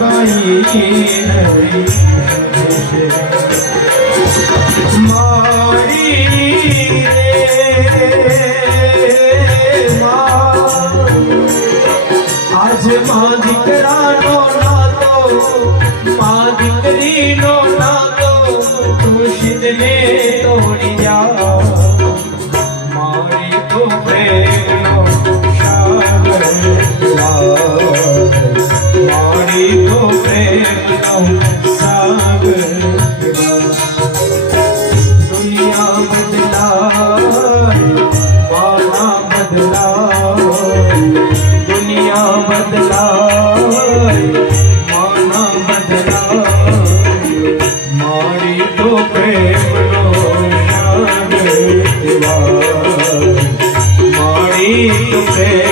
কাহি কাহি নাই নাই নাই নাই Yeah.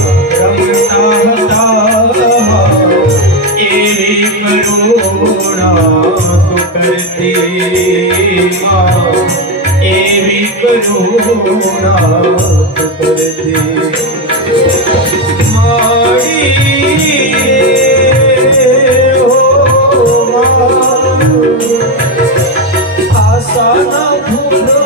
કરુણા તું કરતી એવી કરુણા તું કરતી આશા ના ભૂલો